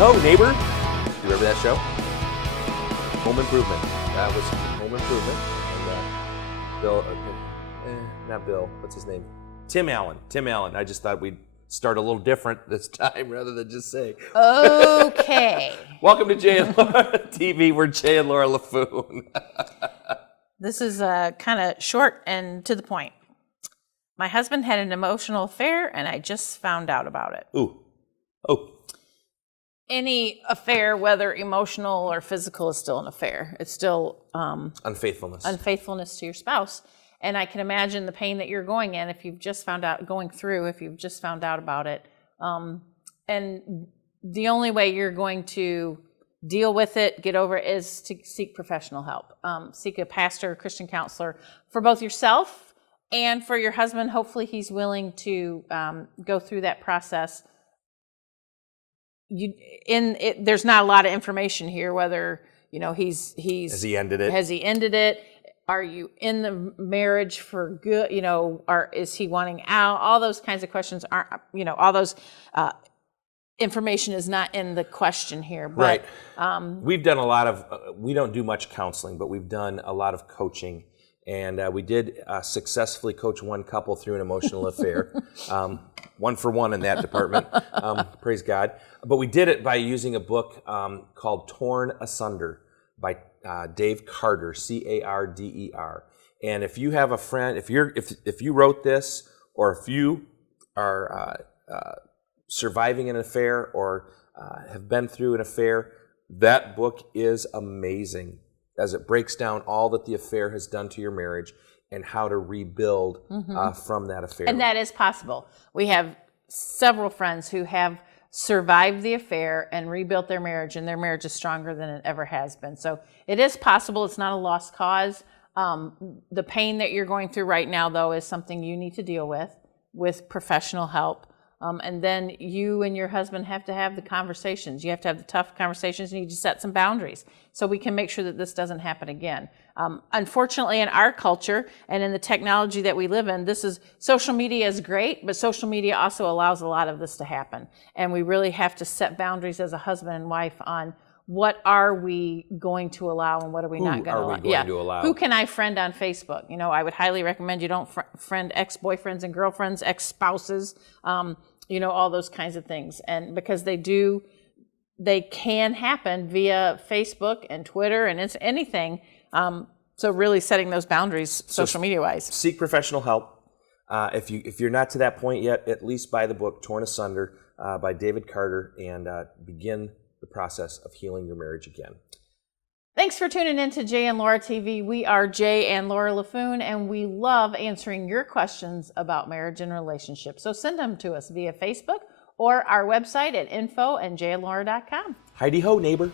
Ho Neighbor. You remember that show? Home Improvement. That was Home Improvement. And Bill, not Bill, what's his name? Tim Allen. I just thought we'd start a little different this time rather than just say. Okay. Welcome to Jay and Laura TV. We're Jay and Laura LaFoon. This is kind of short and to the point. My husband had an emotional affair, and I just found out about it. Ooh. Oh. Any affair, whether emotional or physical, is still an affair. It's still Unfaithfulness. Unfaithfulness to your spouse. And I can imagine the pain that you're going in if you've just found out, if you've just found out about it. And the only way you're going to deal with it, get over it, is to seek professional help. Seek a pastor, a Christian counselor for both yourself and for your husband. Hopefully he's willing to go through that process. There's not a lot of information here, whether, has he ended it? Has he ended it? Are you in the marriage for good? Is he wanting out? All those kinds of questions aren't, all those information is not in the question here. But, right. We've done a lot of, we don't do much counseling, but we've done a lot of coaching. And we did successfully coach one couple through an emotional affair. 1 for 1 in that department. Praise God. But we did it by using a book called Torn Asunder by Dave Carter, Carder. And if you have a friend, if you wrote this, or if you are surviving an affair or have been through an affair, that book is amazing, as it breaks down all that the affair has done to your marriage and how to rebuild from that affair. And that is possible. We have several friends who have survived the affair and rebuilt their marriage, and their marriage is stronger than it ever has been. So it is possible. It's not a lost cause. The pain that you're going through right now, though, is something you need to deal with professional help. And then you and your husband have to have the conversations. You have to have the tough conversations. You need to set some boundaries so we can make sure that this doesn't happen again. Unfortunately, in our culture and in the technology that we live in, social media is great, but social media also allows a lot of this to happen. And we really have to set boundaries as a husband and wife on what are we going to allow and what are we not going to allow. Who can I friend on Facebook? I would highly recommend you don't friend ex-boyfriends and girlfriends, ex-spouses, all those kinds of things. And because they can happen via Facebook and Twitter and it's anything. So really setting those boundaries social media wise. Seek professional help. If you're not to that point yet, at least buy the book Torn Asunder by David Carter and begin the process of healing your marriage again. Thanks for tuning in to Jay and Laura TV. We are Jay and Laura LaFoon, and we love answering your questions about marriage and relationships. So send them to us via Facebook or our website at info@jayandlaura.com. Hidey Ho Neighbor.